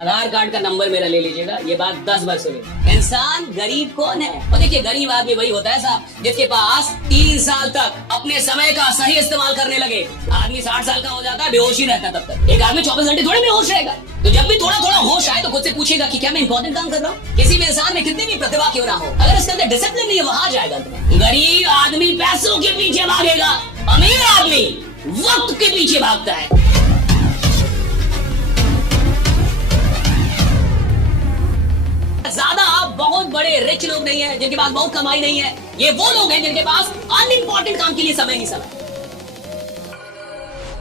आधार card का number मेरा ले लीजिएगा, ये बात 10 बार सुनिए। इंसान गरीब कौन है? और देखिए गरीब आदमी वही होता है साहब जिसके पास 3 साल तक अपने समय का सही इस्तेमाल करने लगे। आदमी 60 साल का हो जाता है, बेहोश ही रहता है तब तक। एक आदमी 24 घंटे थोड़े बेहोश रहेगा। तो जब भी थोड़ा थोड़ा होश आए तो खुद से पूछेगा कि क्या मैं इंपॉर्टेंट काम कर रहा हूँ। किसी भी इंसान में कितनी भी प्रतिभा क्यों ना हो, अगर इसके अंदर डिसिप्लिन नहीं है, वहां जाएगा। गरीब आदमी पैसों के पीछे भागेगा, अमीर आदमी वक्त के पीछे भागता है। ज्यादा बहुत बड़े रिच लोग नहीं है जिनके पास बहुत कमाई नहीं है, ये वो लोग हैं जिनके पास अनइम्पोर्टेंट काम के लिए समय ही समय।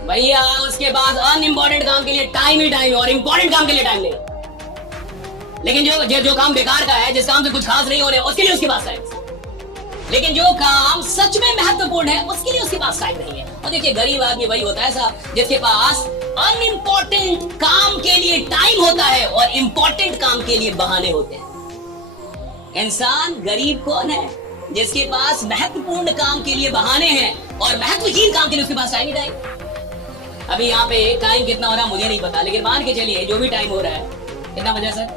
भैया उसके पास अनइम्पोर्टेंट काम के लिए टाइम ही टाइम है और इम्पोर्टेंट काम के लिए टाइम नहीं। लेकिन जो काम बेकार का है, जिस काम से कुछ खास नहीं होने, उसके लिए उसके पास टाइम। लेकिन जो काम सच में महत्वपूर्ण है उसके लिए उसके पास टाइम नहीं है। और देखिए गरीब आदमी वही होता है साहब जिसके पास अनइम्पोर्टेंट काम के लिए टाइम होता है और इंपॉर्टेंट काम के लिए बहाने होते हैं। इंसान गरीब कौन है? जिसके पास महत्वपूर्ण काम के लिए बहाने हैं और महत्वहीन काम के लिए उसके पास टाइम ही टाइम। अभी यहाँ पे टाइम कितना हो रहा है मुझे नहीं पता, लेकिन मान के चलिए जो भी टाइम हो रहा है, कितना बजा सर?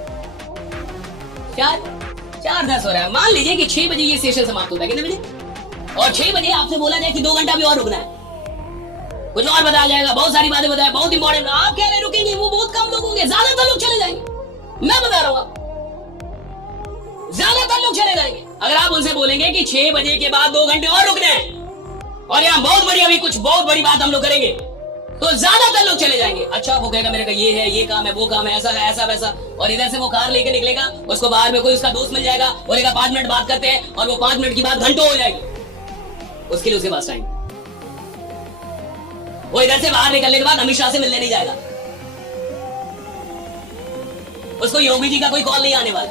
4:10 हो रहा है। मान लीजिए कि 6 बजे ये सेशन समाप्त होता है, कितने बजे? और 6 बजे आपसे बोला जाए कि 2 घंटा भी और रुकना है, कुछ और बताया जाएगा, बहुत सारी बातें बताया, बहुत इंपॉर्टेंट। आप कह रहे रुकेंगे, वो बहुत कम लोग होंगे, ज्यादातर लोग चले जाएंगे। मैं बता रहा हूँ आपको, ज्यादातर लोग चले जाएंगे। अगर आप उनसे बोलेंगे कि 6 बजे के बाद 2 घंटे और रुकने हैं और यहाँ बहुत बड़ी अभी कुछ बहुत बड़ी बात हम लोग करेंगे, तो ज्यादातर लोग चले जाएंगे। अच्छा वो कहेगा मेरे का ये है, ये काम है, वो काम है, ऐसा है, ऐसा वैसा। और इधर से वो कार लेके निकलेगा, उसको बाहर में कोई उसका दोस्त मिल जाएगा, बोलेगा 5 मिनट बात करते हैं, और वो 5 मिनट की बात घंटों हो जाएगी। उसके लिए उसके पास टाइम। वो इधर से बाहर निकलने के बाद अमित शाह से मिलने नहीं जाएगा, उसको योगी जी का कोई कॉल नहीं आने वाला,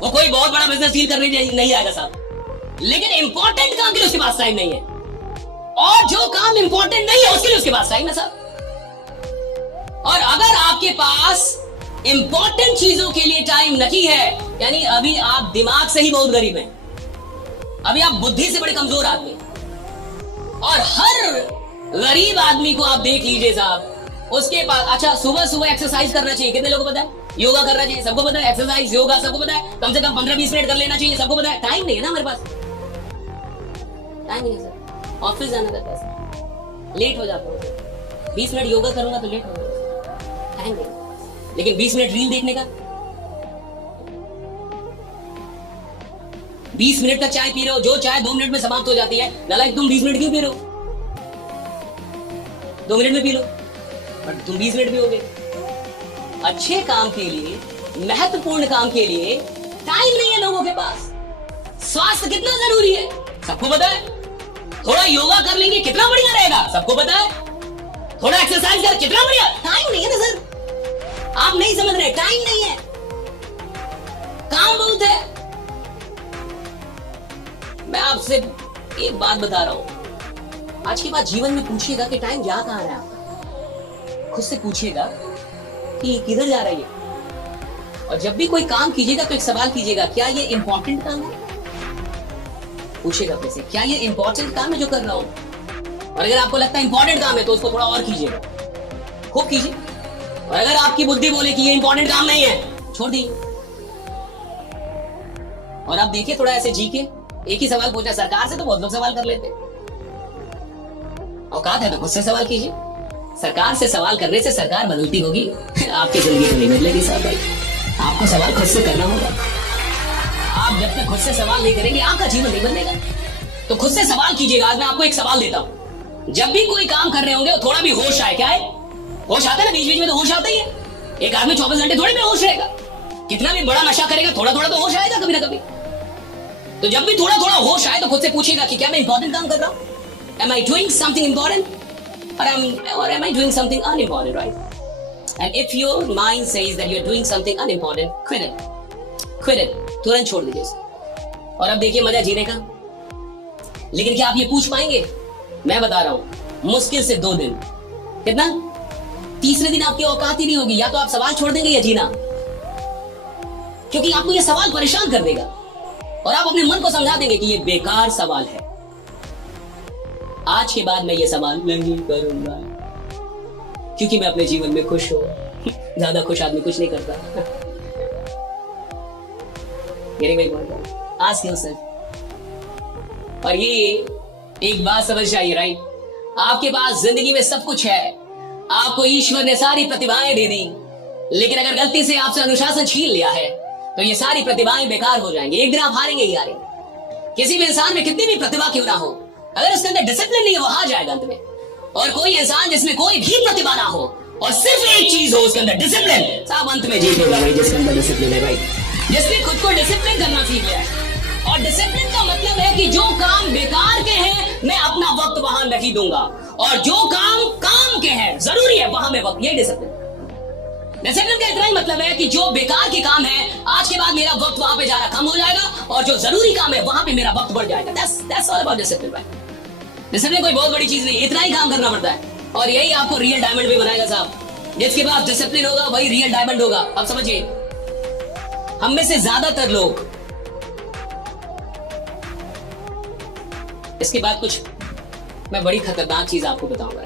वो कोई बहुत बड़ा बिजनेस डील करने नहीं जाएगा साहब। लेकिन इंपॉर्टेंट काम के लिए उसके पास टाइम नहीं है, और जो काम इंपॉर्टेंट नहीं है उसके लिए उसके पास टाइम है साहब। और अगर आपके पास इंपॉर्टेंट चीजों के लिए टाइम नहीं है, यानी अभी आप दिमाग से ही बहुत गरीब हैं, अभी आप बुद्धि से बड़े कमजोर आदमी। और हर गरीब आदमी को आप देख लीजिए साहब, उसके पास अच्छा सुबह सुबह एक्सरसाइज करना चाहिए, कितने लोगों को पता है? योगा करना चाहिए, सबको पता है। एक्सरसाइज योगा सबको पता है, कम से कम 15-20 मिनट कर लेना चाहिए, सबको पता है। टाइम नहीं है ना हमारे पास, टाइम नहीं है सर। ऑफिस जाना रहता है, लेट हो जाता हूँ, 20 मिनट योगा करूंगा तो लेट हो जाएगा, टाइम नहीं। लेकिन 20 मिनट रील देखने का, 20 मिनट का चाय पी रहे हो, जो चाय 2 मिनट में समाप्त हो जाती है, नालायक तुम 20 मिनट क्यों पी रहे हो? 2 मिनट में पी लो, बट तुम 20 मिनट पियोगे। अच्छे काम के लिए, महत्वपूर्ण काम के लिए टाइम नहीं है लोगों के पास। स्वास्थ्य कितना जरूरी है सबको पता है। थोड़ा योगा कर लेंगे कितना बढ़िया रहेगा सबको पता है। थोड़ा एक्सरसाइज कर कितना बढ़िया। टाइम नहीं है ना सर, आप नहीं समझ रहे, टाइम नहीं है, काम बहुत है। मैं आपसे एक बात बता रहा हूं, आज के बाद जीवन में पूछिएगा कि टाइम जा कहां रहा है आपका, खुद से पूछिएगा कि किधर जा रही है। और जब भी कोई काम कीजिएगा तो एक सवाल कीजिएगा, क्या ये इंपॉर्टेंट काम है? पूछिएगा अपने से, क्या ये इंपॉर्टेंट काम है जो कर रहा हूं? और अगर आपको लगता है इंपॉर्टेंट काम है तो उसको थोड़ा और कीजिएगा, खूब कीजिए। और अगर आपकी बुद्धि बोले कि ये इंपॉर्टेंट काम नहीं है, छोड़ दीजिए। और आप देखिए थोड़ा ऐसे जी के एक ही सवाल पूछा, सरकार से तो बहुत लोग सवाल कर लेते, औकात है तो खुद से सवाल कीजिए। सरकार से सवाल करने से सरकार बदलती होगी, आपकी जिंदगी तो नहीं बदलेगी साहब भाई। आपको सवाल खुद से करना होगा। आप जब तक खुद से सवाल नहीं करेंगे आपका जीवन नहीं बदलेगा। तो खुद से सवाल कीजिएगा। आज मैं आपको एक सवाल देता हूं, जब भी कोई काम कर रहे होंगे थोड़ा भी होश आए, क्या है? होश आता है ना, बीच बीच में तो होश आता ही है। एक आदमी 24 घंटे थोड़ी में होश रहेगा, कितना भी बड़ा नशा करेगा थोड़ा थोड़ा तो होश आएगा कभी ना कभी। तो जब भी थोड़ा थोड़ा होश आए तो खुद से पूछिएगा कि क्या मैं इंपॉर्टेंट काम कर रहा हूं? Am I doing something important? Or am I doing something unimportant, right? And if your mind says that you're doing something unimportant, quit it, तुरंत छोड़ दीजिए। और अब देखिए मजा जीने का। लेकिन क्या आप ये पूछ पाएंगे? मैं बता रहा हूं, मुश्किल से 2 दिन, कितना? तीसरे दिन आपकी औकात ही नहीं होगी, या तो आप सवाल छोड़ देंगे या जीना, क्योंकि आपको ये सवाल परेशान कर देगा और आप अपने मन को समझा देंगे कि ये बेकार सवाल है, आज के बाद मैं ये सवाल नहीं करूंगा क्योंकि मैं अपने जीवन में खुश हूं। ज्यादा खुश आदमी कुछ नहीं करता। आज क्यों सर? और ये एक बात समझ आइए, राइट? आपके पास जिंदगी में सब कुछ है, आपको ईश्वर ने सारी प्रतिभाएं दे दी, लेकिन अगर गलती से आपसे अनुशासन छीन लिया है तो ये सारी प्रतिभाएं बेकार हो जाएंगी। एक दिन आप हारेंगे ही हारेंगे। किसी भी इंसान में कितनी भी प्रतिभा क्यों ना हो, अगर उसके अंदर डिसिप्लिन नहीं है, वो हार जाएगा अंत में। और कोई इंसान जिसमें कोई भी प्रतिभा ना हो और सिर्फ एक चीज हो उसके अंदर डिसिप्लिन, साहब अंत में जीत होगा भाई जिसके अंदर डिसिप्लिन है, भाई जिसने खुद को डिसिप्लिन करना सीख लिया है। और डिसिप्लिन का मतलब है कि जो काम बेकार के हैं मैं अपना वक्त वहां नहीं दूंगा, और जो काम के हैं जरूरी है वहां मैं वक्त, ये डिसिप्लिन। डिसिप्लिन का इतना ही मतलब है कि जो बेकार के काम है आज के बाद मेरा वक्त वहां पे जाना कम हो जाएगा, और जो जरूरी काम है वहां पे मेरा वक्त बढ़ जाएगा। That's all about discipline, भाई। डिसिप्लिन कोई बहुत बड़ी चीज नहीं, इतना ही काम करना पड़ता है, और यही आपको रियल डायमंड भी बनाएगा साहब। जिसके पास डिसिप्लिन होगा वही रियल डायमंड होगा। अब समझिए, हम में से ज्यादातर लोग, इसके बाद कुछ मैं बड़ी खतरनाक चीज आपको बताऊंगा।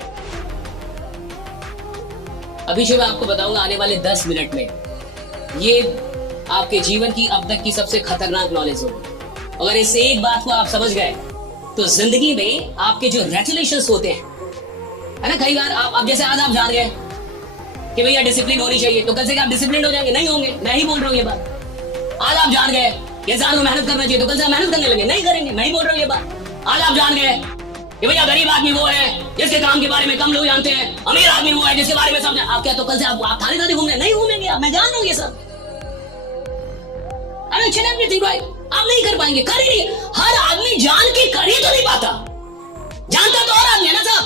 अभी जो मैं आपको बताऊंगा आने वाले 10 मिनट में, ये आपके जीवन की अब तक की सबसे खतरनाक नॉलेज होगी। अगर इस एक बात को आप समझ गए तो जिंदगी में आपके जो रेजुलेशंस होते हैं, है ना, कई बार आप जैसे आज आप जान गए कि भैया डिसिप्लिन होनी चाहिए, तो कल से आप डिसिप्लिन हो जाएंगे? नहीं होंगे। मैं ही बोल रहा हूँ ये बात। आज आप जान गए कि इंसान को मेहनत करना चाहिए, तो कल से आप मेहनत करने लगे? नहीं करेंगे। मैं ही बोल रहा हूँ ये बात। आज आप जान गए कि भैया गरीब आदमी वो है जिसके काम के बारे में कम लोग जानते हैं, अमीर आदमी वो है जिसके बारे में सब आप क्या, तो कल से आप थाने थाने घूमने नहीं घूमेंगे? मैं जान रहा हूँ ये सब। आप नहीं कर पाएंगे, कर ही नहीं। हर आदमी जान के कर ही तो नहीं पाता। जानता तो और आदमी है ना साहब।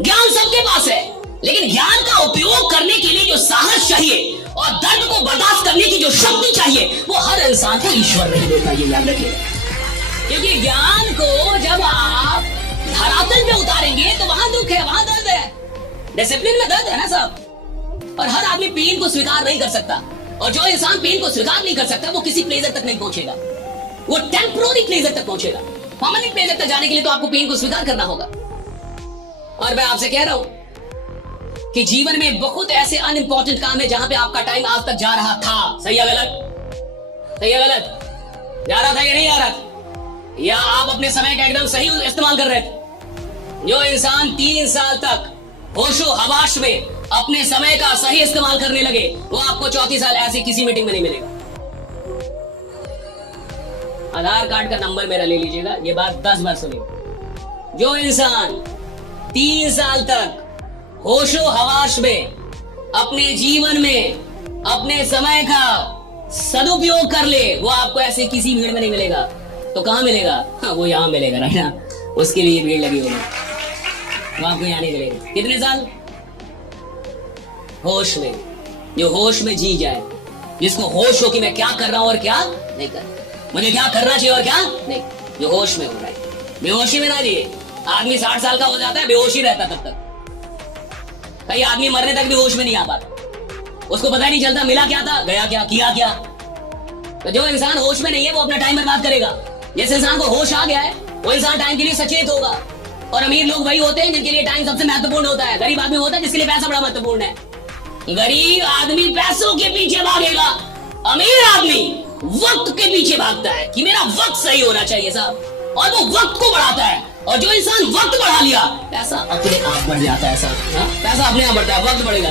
ज्ञान सबके पास है, लेकिन ज्ञान का उपयोग करने के लिए जो साहस चाहिए और दर्द को बर्दाश्त करने की जो शक्ति चाहिए वो हर इंसान को ईश्वर नहीं देता, ये याद रखिए। क्योंकि ज्ञान को जब आप धरातल पे उतारेंगे तो वहां दुख है, वहां दर्द है। डिसिप्लिन में दर्द है ना साहब। और हर आदमी पेन को स्वीकार नहीं कर सकता, और जो इंसान पेन को स्वीकार नहीं कर सकता वो किसी प्लेजर तक नहीं पहुंचेगा। वो टेम्पररी प्लेजर तक पहुंचेगा। परमानेंट प्लेजर तक जाने के लिए तो आपको पेन को स्वीकार करना होगा। और मैं आपसे कह रहा हूं कि जीवन में बहुत ऐसे अनइम्पोर्टेंट काम है जहां पे आपका टाइम आज तक जा रहा था। सही है गलत? सही है गलत? जा रहा था या नहीं जा रहा था? या आप अपने समय का एकदम सही इस्तेमाल कर रहे थे? जो इंसान 3 साल तक होशो हवाश में अपने समय का सही इस्तेमाल करने लगे, वो आपको 34 साल ऐसी किसी मीटिंग में नहीं मिलेगा। आधार कार्ड का नंबर मेरा ले लीजिएगा, ये बात 10 बार सुनिए। जो इंसान 3 साल तक होशो हवाश में अपने जीवन में अपने समय का सदुपयोग कर ले, वो आपको ऐसे किसी भीड़ में नहीं मिलेगा। तो कहां मिलेगा? हाँ, वो यहां मिलेगा, राइट ना? उसके लिए भीड़ लगी होगी, वो आपको यहां नहीं मिलेगा। कितने साल? होश में। जो होश में जी जाए, जिसको होश हो कि मैं क्या कर रहा हूं और क्या नहीं कर रहा, मुझे क्या करना चाहिए और क्या नहीं, जो होश में हो रहा है। बेहोशी में ना जिए। आदमी 60 साल का हो जाता है, बेहोशी रहता तब तक। कई आदमी मरने तक भी होश में नहीं आ पाता, उसको पता ही नहीं चलता मिला क्या था, गया क्या, किया क्या। तो जो इंसान होश में नहीं है वो अपना टाइम बर्बाद करेगा। जिस इंसान को होश आ गया है वो इंसान टाइम के लिए सचेत होगा। और अमीर लोग वही होते हैं जिनके लिए टाइम सबसे महत्वपूर्ण होता है। गरीब आदमी होता है जिसके लिए पैसा बड़ा महत्वपूर्ण है। गरीब आदमी पैसों के पीछे भागेगा, अमीर आदमी वक्त के पीछे भागता है कि मेरा वक्त सही होना चाहिए साहब, और वो वक्त को बढ़ाता है। और जो इंसान वक्त बढ़ा लिया, पैसा अपने आप बढ़ जाता है साहब। पैसा अपने आप बढ़ता है, वक्त बढ़ेगा।